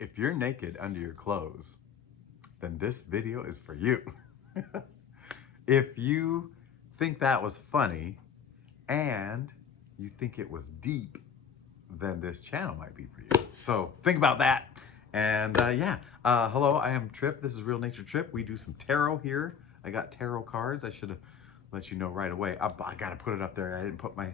If you're naked under your clothes, then this video is for you. If you think that was funny and you think it was deep, then this channel might be for you. So think about that. And hello, I am Trip. This is Real Nature Trip. We do some tarot here. I got tarot cards. I should have let you know right away. I got to put it up there. I didn't put my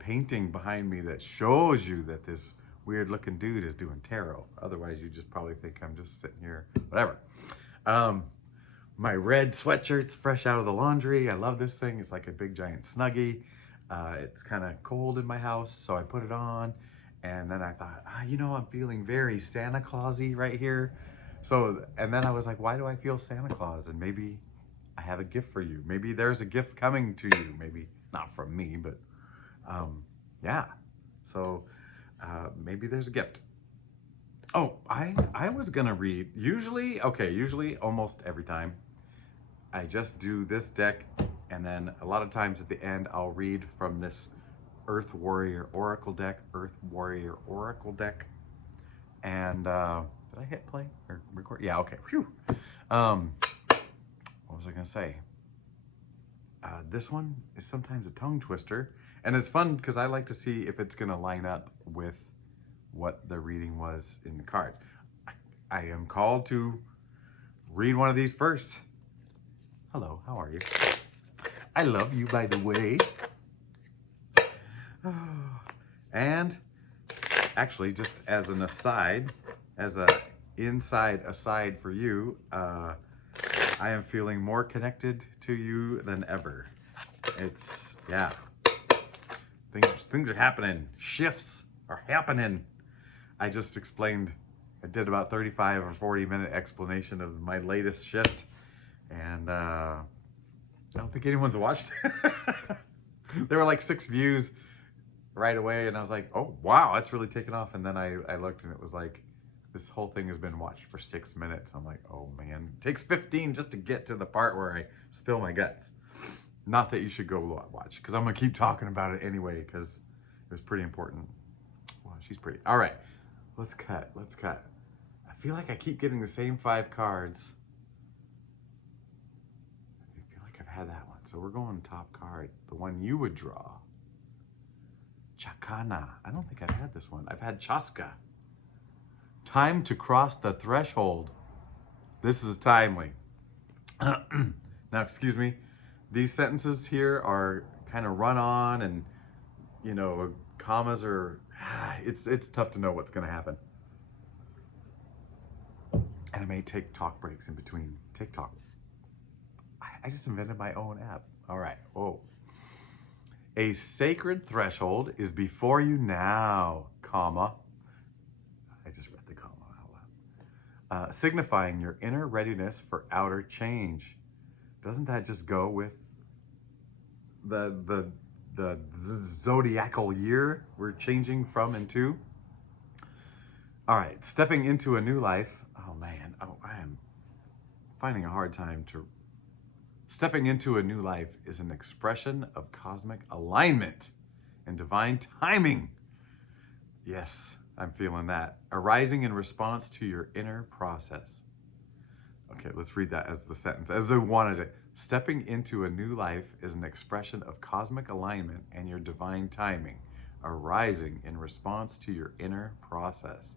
painting behind me that shows you that this weird looking dude is doing tarot. Otherwise, you just probably think I'm just sitting here, whatever. My red sweatshirt's fresh out of the laundry. I love this thing. It's like a big giant Snuggie. It's kind of cold in my house, so I put it on. And then I thought, I'm feeling very Santa Claus-y right here. And then I was like, why do I feel Santa Claus? And maybe I have a gift for you. Maybe there's a gift coming to you. Maybe not from me, but yeah. So maybe there's a gift. Oh, I was gonna read, usually almost every time, I just do this deck, and then a lot of times at the end, I'll read from this Earth Warrior Oracle deck. And did I hit play or record? Yeah, okay, phew. What was I gonna say? This one is sometimes a tongue twister, and it's fun because I like to see if it's gonna line up with what the reading was in the cards. I am called to read one of these first. Hello, how are you? I love you, by the way. And actually, just as an aside, as a inside aside for you, I am feeling more connected to you than ever. Yeah. Things are happening. Shifts are happening. I just explained, I did about 35 or 40-minute explanation of my latest shift, and I don't think anyone's watched it. There were like 6 views right away, and I was like, oh wow, that's really taken off. And then I looked, and it was like, this whole thing has been watched for 6 minutes. I'm like, oh man, it takes 15 just to get to the part where I spill my guts. Not that you should go watch, because I'm gonna keep talking about it anyway, because it was pretty important. Wow, she's pretty. All right, let's cut. I feel like I keep getting the same 5 cards. I feel like I've had that one. So we're going top card, the one you would draw. Chakana. I don't think I've had this one. I've had Chaska. Time to cross the threshold. This is timely. Now, excuse me. These sentences here are kind of run on, and commas are, it's tough to know what's going to happen. And I may take talk breaks in between. TikTok. I just invented my own app. All right. Whoa. A sacred threshold is before you now, comma. I just read the comma out loud. Signifying your inner readiness for outer change. Doesn't that just go with the zodiacal year we're changing from and to? All right, stepping into a new life. Oh man, I am finding a hard time to. Stepping into a new life is an expression of cosmic alignment and divine timing. Yes, I'm feeling that. Arising in response to your inner process. Okay, let's read that as the sentence, as they wanted it. Stepping into a new life is an expression of cosmic alignment and your divine timing, arising in response to your inner process.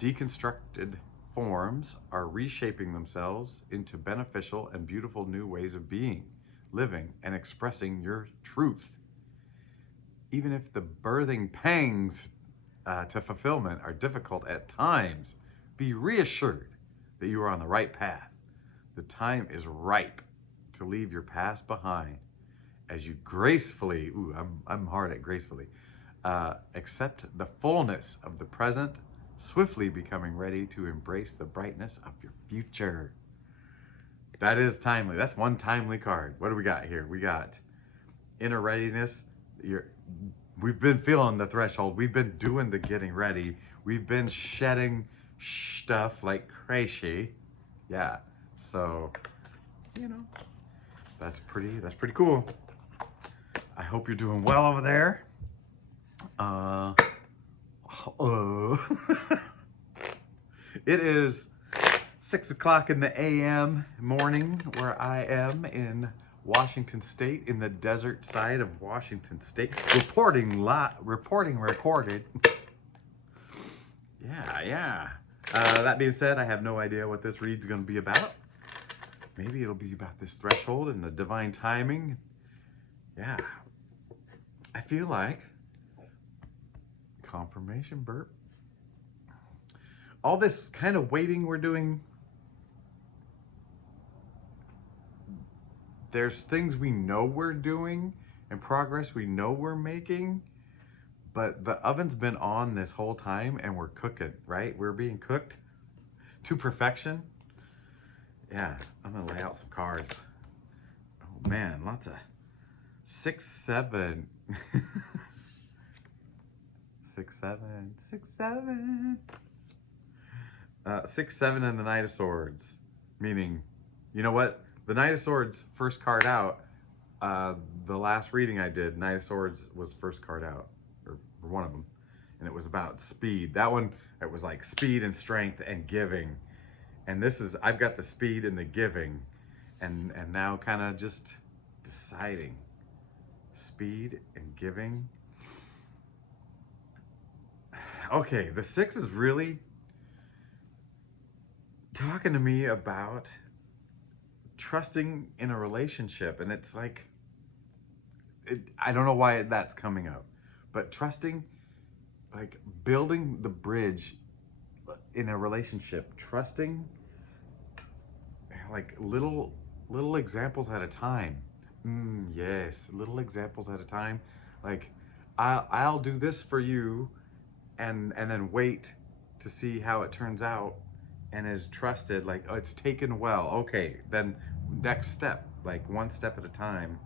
Deconstructed forms are reshaping themselves into beneficial and beautiful new ways of being, living, and expressing your truth. Even if the birthing pangs to fulfillment are difficult at times, be reassured that you are on the right path. The time is ripe to leave your past behind as you gracefully, I'm hard at gracefully, accept the fullness of the present, swiftly becoming ready to embrace the brightness of your future. That is timely. That's one timely card. What do we got here? We got inner readiness. We've been feeling the threshold. We've been doing the getting ready. We've been shedding stuff like crazy. Yeah. So, that's pretty cool. I hope you're doing well over there. It is 6 o'clock in the a.m. morning where I am in Washington State, in the desert side of Washington State, recorded. Yeah. That being said, I have no idea what this read's going to be about. Maybe it'll be about this threshold and the divine timing. Yeah. I feel like confirmation burp. All this kind of waiting we're doing, there's things we know we're doing and progress we know we're making, but the oven's been on this whole time and we're cooking, right? We're being cooked to perfection. Yeah, I'm gonna lay out some cards. Oh man, lots of 6, 7. 6, 7, 6, 7. 6, 7 and the Knight of Swords. Meaning, you know what? The Knight of Swords, first card out, the last reading I did, Knight of Swords was first card out, or one of them. And it was about speed. That one, it was like speed and strength and giving. And this is, I've got the speed and the giving. And now kind of just deciding. Speed and giving. Okay, the 6 is really talking to me about trusting in a relationship. And it's like, I don't know why that's coming up, but trusting, like building the bridge in a relationship, trusting like little examples at a time. Yes, little examples at a time. Like I'll do this for you and then wait to see how it turns out, and is trusted, like, oh, it's taken well. Okay, then next step, like one step at a time.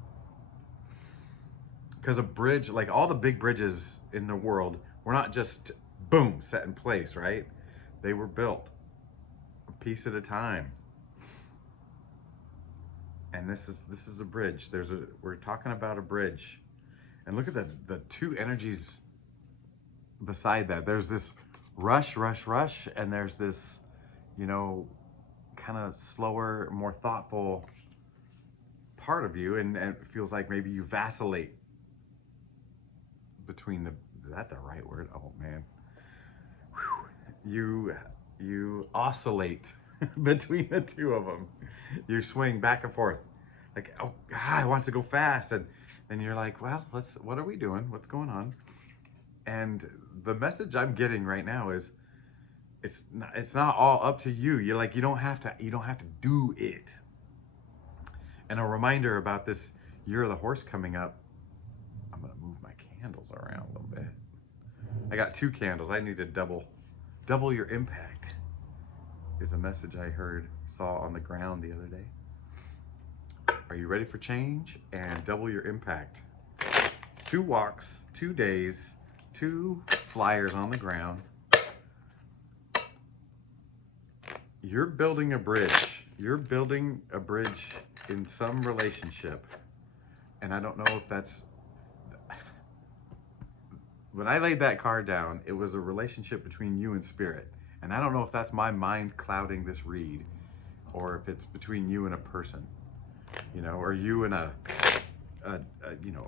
Because a bridge, like all the big bridges in the world, were not just boom, set in place, right? They were built a piece at a time. And this is a bridge. We're talking about a bridge. And look at the two energies beside that. There's this rush, and there's this, you know, kind of slower, more thoughtful part of you, and it feels like maybe you vacillate between the, is that the right word? Oh man. Whew. You oscillate between the two of them. You swing back and forth. Like, oh God, I want to go fast. And you're like, well, what are we doing? What's going on? And the message I'm getting right now is, it's not all up to you. You're like, you don't have to do it. And a reminder about this year of the horse coming up. I'm gonna move my candles around a little bit. I got 2 candles. I need to double your impact is a message I saw on the ground the other day. Are you ready for change? And double your impact. 2 walks, 2 days, 2 flyers on the ground. You're building a bridge. You're building a bridge in some relationship. And I don't know if that's, when I laid that card down, it was a relationship between you and spirit. And I don't know if that's my mind clouding this read, or if it's between you and a person, you know, or you and a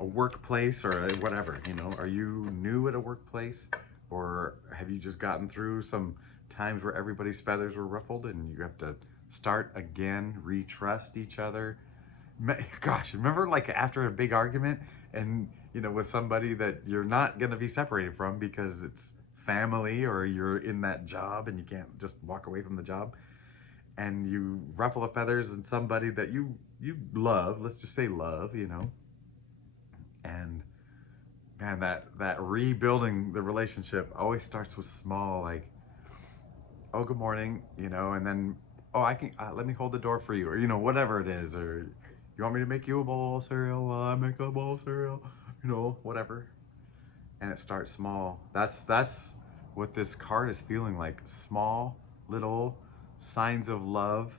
workplace, or whatever, you know. Are you new at a workplace, or have you just gotten through some times where everybody's feathers were ruffled and you have to start again, retrust each other? Gosh, remember like after a big argument, and you know, with somebody that you're not going to be separated from because it's family, or you're in that job and you can't just walk away from the job, and you ruffle the feathers in somebody that you love, let's just say love, you know. And man, that rebuilding the relationship always starts with small, like, oh, good morning, you know, and then, oh, I can, let me hold the door for you, or, you know, whatever it is, or you want me to make you a bowl of cereal while I make a bowl of cereal, you know, whatever. And it starts small. That's what this card is feeling like. Small, little signs of love,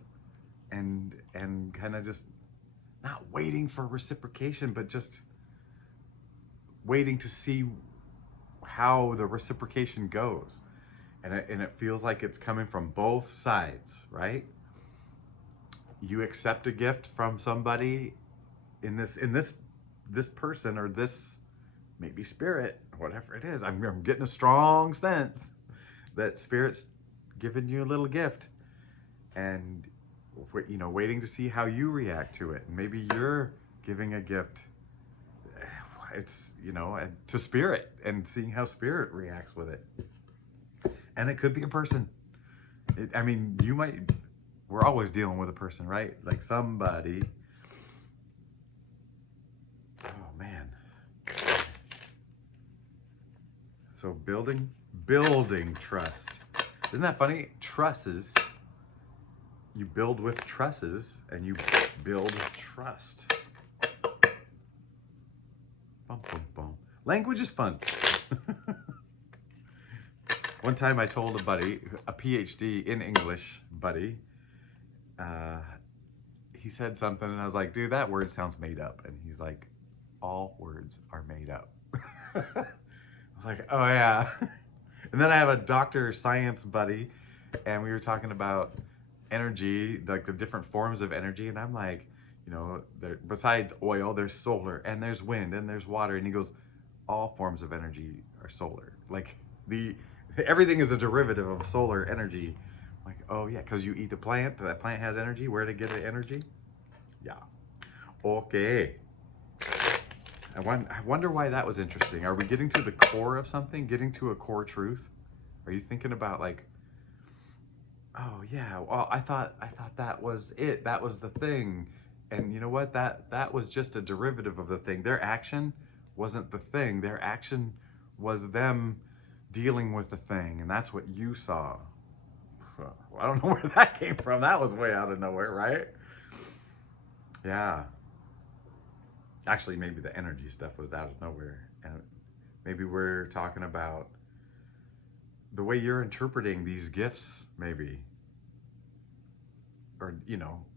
and kind of just not waiting for reciprocation, but just waiting to see how the reciprocation goes. and it feels like it's coming from both sides, right? You accept a gift from somebody in this person, or this maybe spirit, whatever it is. I'm getting a strong sense that spirit's giving you a little gift, and waiting to see how you react to it. Maybe you're giving a gift, it's to spirit, and seeing how spirit reacts with it. And it could be a person. We're always dealing with a person, right? Like somebody. Oh man. So building trust. Isn't that funny? Trusses. You build with trusses, and you build trust. Bum, bum, bum. Language is fun. One time I told a buddy, a PhD in English buddy, he said something, and I was like, dude, that word sounds made up. And he's like, all words are made up. I was like, oh yeah. And then I have a doctor science buddy, and we were talking about energy, like the different forms of energy. And I'm like, besides oil, there's solar, and there's wind, and there's water. And he goes, all forms of energy are solar. Like everything is a derivative of solar energy. I'm like, oh yeah, because you eat a plant, that plant has energy. Where to get the energy? Yeah. Okay. I wonder why that was interesting. Are we getting to the core of something? Getting to a core truth? Are you thinking about like, oh yeah, well, I thought that was it. That was the thing. And you know what? That was just a derivative of the thing. Their action wasn't the thing. Their action was them dealing with the thing. And that's what you saw. Well, I don't know where that came from. That was way out of nowhere, right? Yeah. Actually, maybe the energy stuff was out of nowhere. And maybe we're talking about the way you're interpreting these gifts, maybe. Or,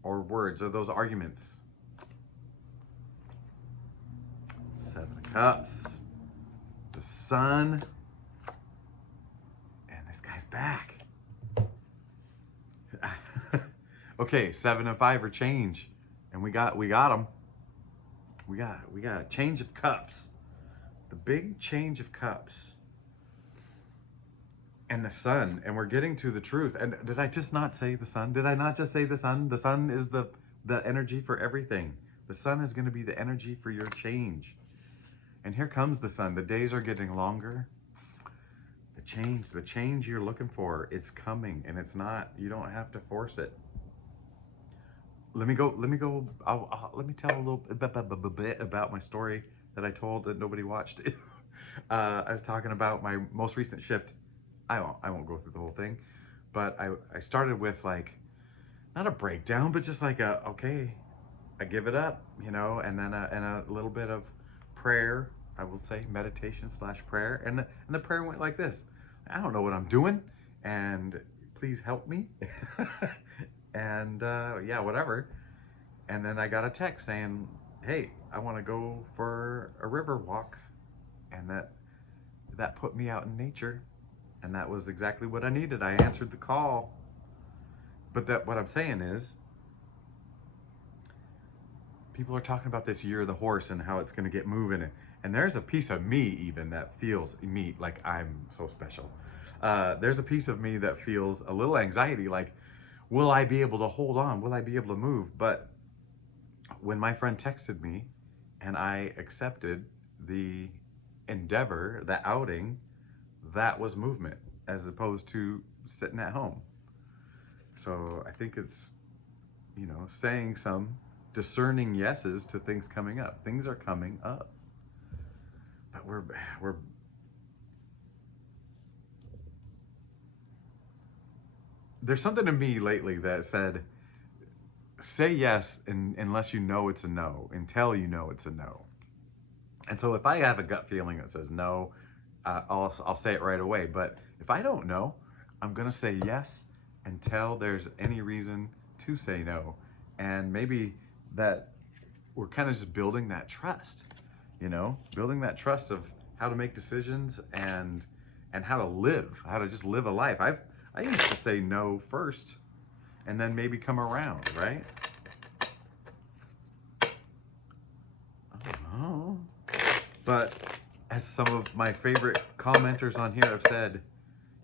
or words, or those arguments. 7 of Cups. The Sun. And this guy's back. Okay, 7 and 5 are change. And we got them. We got a change of cups. The big change of cups. And the Sun, and we're getting to the truth. And did I just not say the Sun? Did I not just say the Sun? The Sun is the energy for everything. The Sun is going to be the energy for your change. And here comes the Sun. The days are getting longer. The change you're looking for, it's coming, and it's not, you don't have to force it. Let me tell a little bit about my story that I told that nobody watched. I was talking about my most recent shift. I won't go through the whole thing, but I started with like, not a breakdown, but just like okay, I give it up, and then a little bit of prayer, I will say, meditation / prayer. And the prayer went like this: I don't know what I'm doing, and please help me. And yeah, whatever. And then I got a text saying, hey, I want to go for a river walk. And that put me out in nature. And that was exactly what I needed. I answered the call. But what I'm saying is, people are talking about this year of the horse and how it's going to get moving. And there's a piece of me even that feels me like I'm so special. There's a piece of me that feels a little anxiety, like, will I be able to hold on? Will I be able to move? But when my friend texted me and I accepted the endeavor, the outing, that was movement as opposed to sitting at home. So I think it's, saying some discerning yeses to things coming up. Things are coming up. But we're there's something in me lately that said, say yes unless you know it's a no, until you know it's a no. And so if I have a gut feeling that says no, I'll say it right away. But if I don't know, I'm gonna say yes until there's any reason to say no. And maybe that we're kind of just building that trust, building that trust of how to make decisions and and how to just live a life. I used to say no first and then maybe come around, right? Oh. But as some of my favorite commenters on here have said,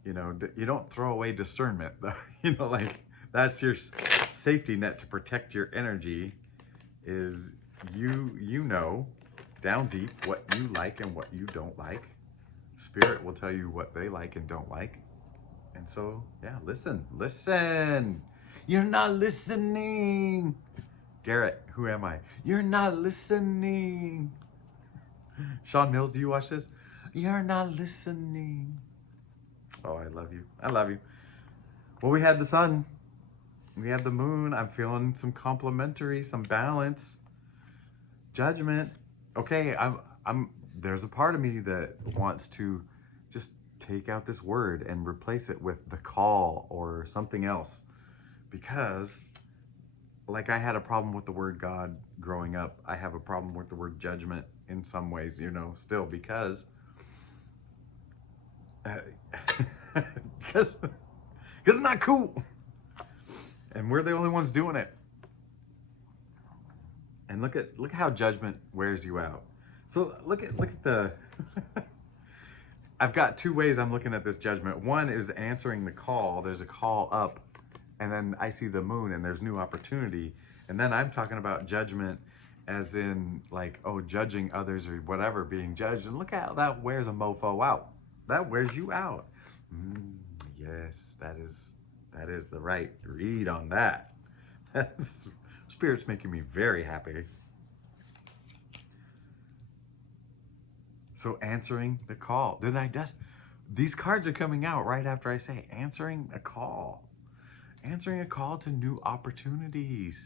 you know, you don't throw away discernment. You know, like that's your safety net to protect your energy is you know down deep what you like and what you don't like. Spirit will tell you what they like and don't like. And so, yeah, listen. You're not listening. Garrett, who am I? You're not listening. Sean Mills, do you watch this? You're not listening. Oh, I love you. I love you. Well, we had the sun. We had the moon. I'm feeling some complementary, some balance. Judgment. Okay, there's a part of me that wants to just take out this word and replace it with the call or something else. Because like I had a problem with the word God growing up, I have a problem with the word judgment in some ways, you know, still because because it's not cool. And we're the only ones doing it. And look at how judgment wears you out. So look at the I've got two ways I'm looking at this judgment. One is answering the call. There's a call up, and then I see the moon and there's new opportunity. And then I'm talking about judgment as in like, oh, judging others or whatever, being judged. And look how that wears a mofo out. That wears you out. Yes, that is the right read on that. Spirit's making me very happy. So answering the call. These cards are coming out right after I say answering a call. Answering a call to new opportunities.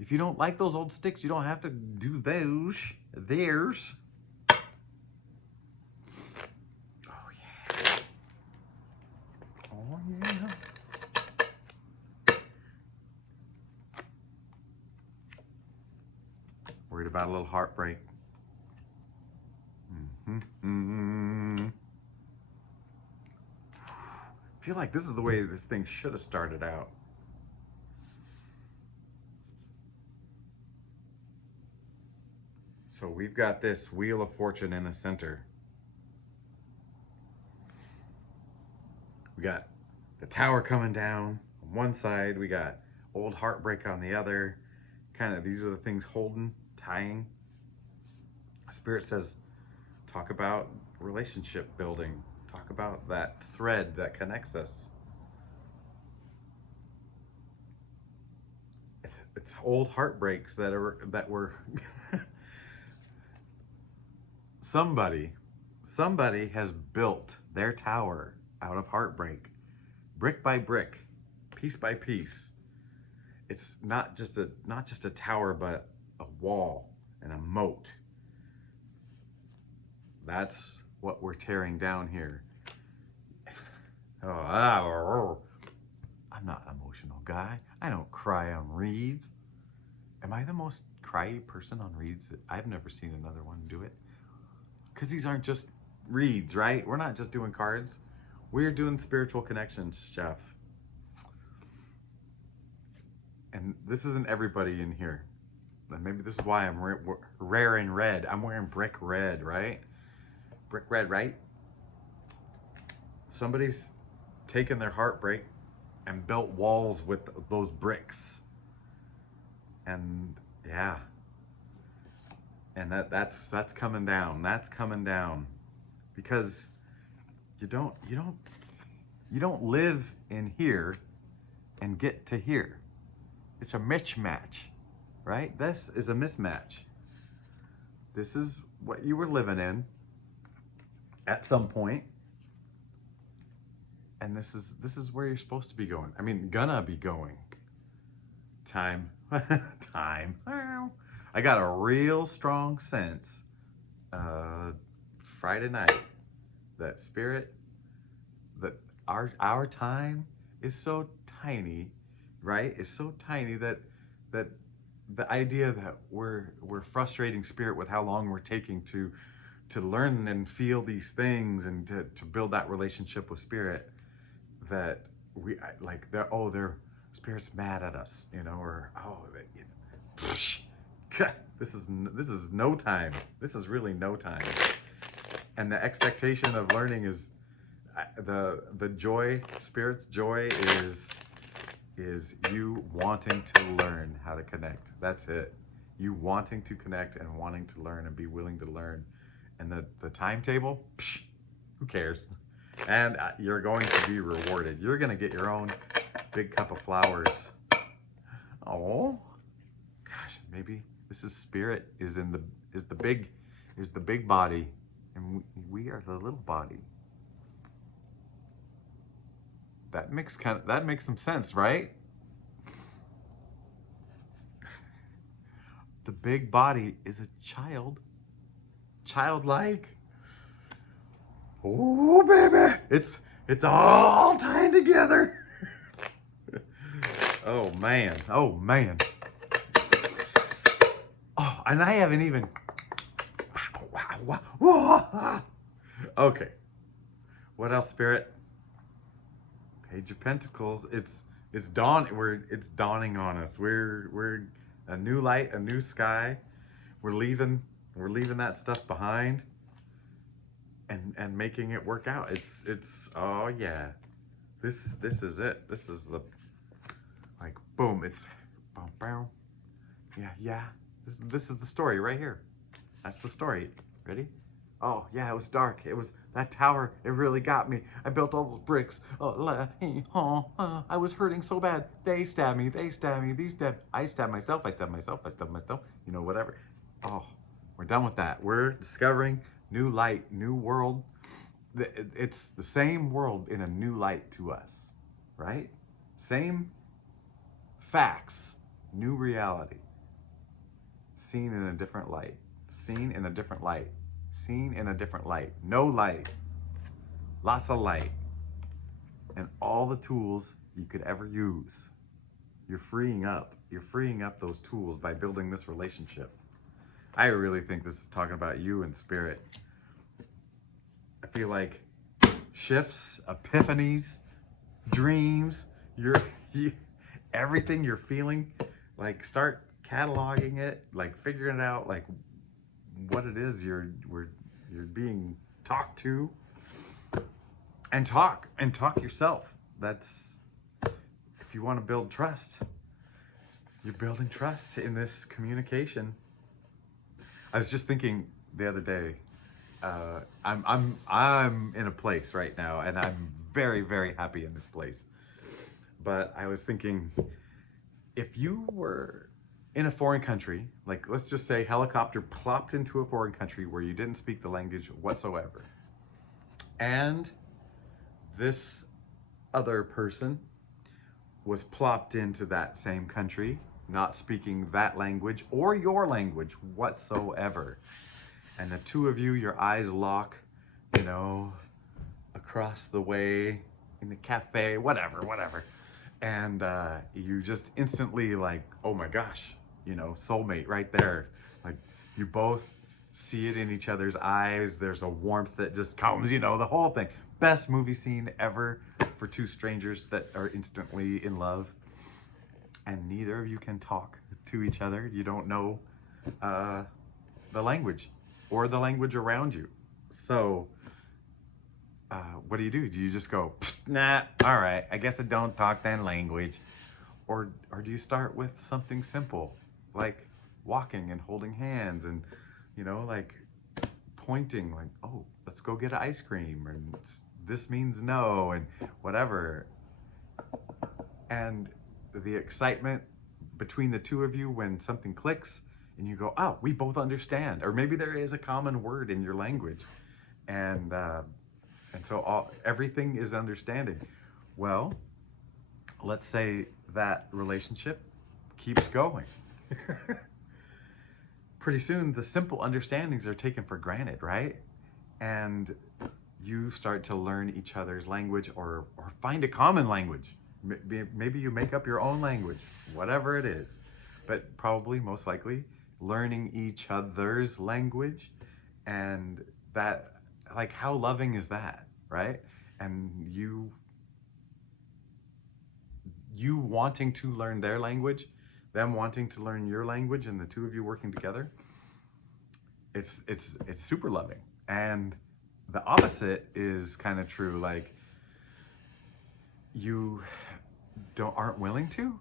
If you don't like those old sticks, you don't have to do those. Theirs. Oh yeah. Oh yeah. Worried about a little heartbreak. I feel like this is the way this thing should have started out. So we've got this Wheel of Fortune in the center. We got the Tower coming down on one side. We got old heartbreak on the other. Kind of, these are the things holding, tying. Spirit says, talk about relationship building. Talk about that thread that connects us. It's old heartbreaks that were somebody has built their tower out of heartbreak, brick by brick, piece by piece. It's not just a tower, but a wall and a moat. That's what we're tearing down here. I'm not an emotional guy. I don't cry on reads. Am I the most cryy person on reads? I've never seen another one do it. Because these aren't just reads, right? We're not just doing cards. We're doing spiritual connections, Jeff. And this isn't everybody in here. And maybe this is why I'm rare in red. I'm wearing brick red, right? Brick red, right? Somebody's taken their heartbreak and built walls with those bricks. And yeah. And that's coming down. That's coming down. Because you don't live in here and get to here. It's a mismatch, right? This is a mismatch. This is what you were living in at some point, and this is where you're supposed to be going. I mean, gonna be going. Time. I got a real strong sense Friday night that Spirit, that our time is so tiny, right? It's so tiny that the idea that we're frustrating Spirit with how long we're taking to to learn and feel these things and to build that relationship with spirit, that we like their spirit's mad at us, you know, or this is no time. This is really no time. And the expectation of learning is the joy, spirit's joy is you wanting to learn how to connect. That's it. You wanting to connect and wanting to learn and be willing to learn. And the timetable, who cares? And you're going to be rewarded. You're going to get your own big cup of flowers. Oh, gosh, maybe this is spirit is the big body, and we are the little body. That makes some sense, right? The big body is a childlike. Oh, baby, it's all tied together. Oh man. Oh, and I haven't even. Okay. What else, Spirit? Page of Pentacles. It's dawning on us. We're a new light, a new sky. We're leaving that stuff behind and making it work out. It's oh yeah. This is it. This is the like boom, it's boom, boom. Yeah. This is the story right here. That's the story. Ready? Oh yeah, it was dark. It was that tower. It really got me. I built all those bricks. I was hurting so bad. They stabbed me. These stabbed. I stabbed myself. You know, whatever. Oh, we're done with that. We're discovering new light, new world. It's the same world in a new light to us, right? Same facts, new reality. Seen in a different light. Seen in a different light. Seen in a different light. No light. Lots of light. And all the tools you could ever use. You're freeing up those tools by building this relationship. I really think this is talking about you and spirit. I feel like shifts, epiphanies, dreams, everything you're feeling, like start cataloging it, like figuring it out, like what it is you're being talked to, and talk yourself. That's, if you want to build trust, you're building trust in this communication. I was just thinking the other day, I'm in a place right now, and I'm very, very happy in this place. But I was thinking, if you were in a foreign country, like let's just say helicopter plopped into a foreign country where you didn't speak the language whatsoever, and this other person was plopped into that same country, not speaking that language or your language whatsoever, and the two of you, your eyes lock, you know, across the way in the cafe, whatever, and you just instantly like, oh my gosh, you know, soulmate right there. Like you both see it in each other's eyes. There's a warmth that just comes, you know, the whole thing. Best movie scene ever for two strangers that are instantly in love. And neither of you can talk to each other. You don't know the language or the language around you. So what do? Do you just go, nah, all right, I guess I don't talk that language? Or do you start with something simple, like walking and holding hands and, you know, like pointing, like, oh, let's go get ice cream, and this means no, and whatever. And the excitement between the two of you when something clicks and you go, oh, we both understand, or maybe there is a common word in your language, and so everything is understanding. Well, let's say that relationship keeps going. Pretty soon the simple understandings are taken for granted, right? And you start to learn each other's language, or find a common language. Maybe you make up your own language, whatever it is, but probably most likely learning each other's language And that, like, how loving is that, right? And you wanting to learn their language, them wanting to learn your language, and the two of you working together, it's super loving. And the opposite is kind of true. Like, you aren't willing to,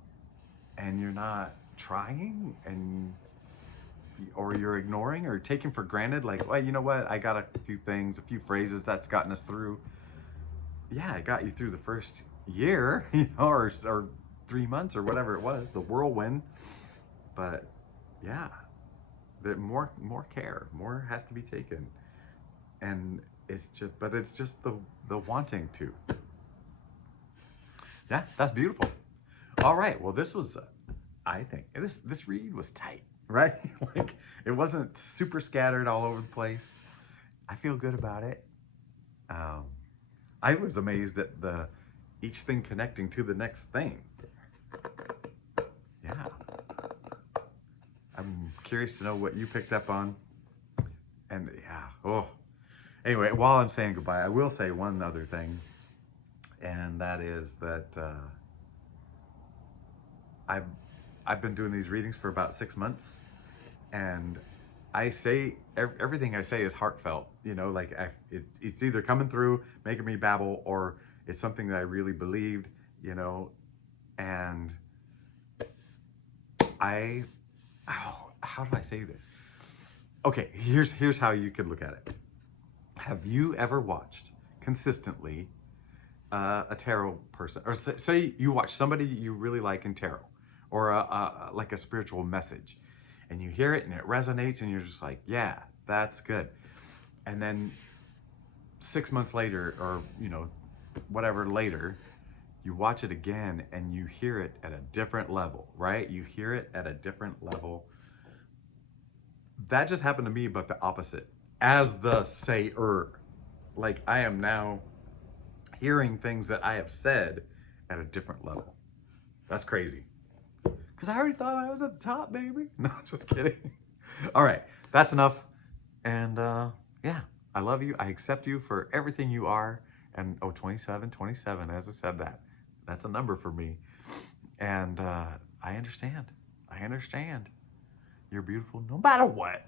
and you're not trying, and or you're ignoring or taking for granted, like, well, you know what, I got a few things, a few phrases that's gotten us through. Yeah, it got you through the first year, or 3 months or whatever it was, the whirlwind. But yeah, that more care, more has to be taken. And it's just the wanting to. Yeah, that's beautiful. All right, well, this was, I think this read was tight, right? Like, it wasn't super scattered all over the place. I feel good about it. I was amazed at each thing connecting to the next thing. Yeah. I'm curious to know what you picked up on. And yeah, oh. Anyway, while I'm saying goodbye, I will say one other thing. And that is that I've been doing these readings for about 6 months. And I say, everything I say is heartfelt, like it's either coming through, making me babble, or it's something that I really believed, and how do I say this? Okay, here's how you could look at it. Have you ever watched consistently a tarot person, or say you watch somebody you really like in tarot, or like a spiritual message, and you hear it and it resonates and you're just like, yeah, that's good. And then 6 months later, or whatever later, you watch it again and you hear it at a different level, right? You hear it at a different level. That just happened to me, but the opposite. As the sayer, like, I am now hearing things that I have said at a different level. That's crazy. Because I already thought I was at the top, baby. No, just kidding. All right, that's enough. And yeah, I love you. I accept you for everything you are. And 27, as I said that. That's a number for me. And I understand. You're beautiful no matter what.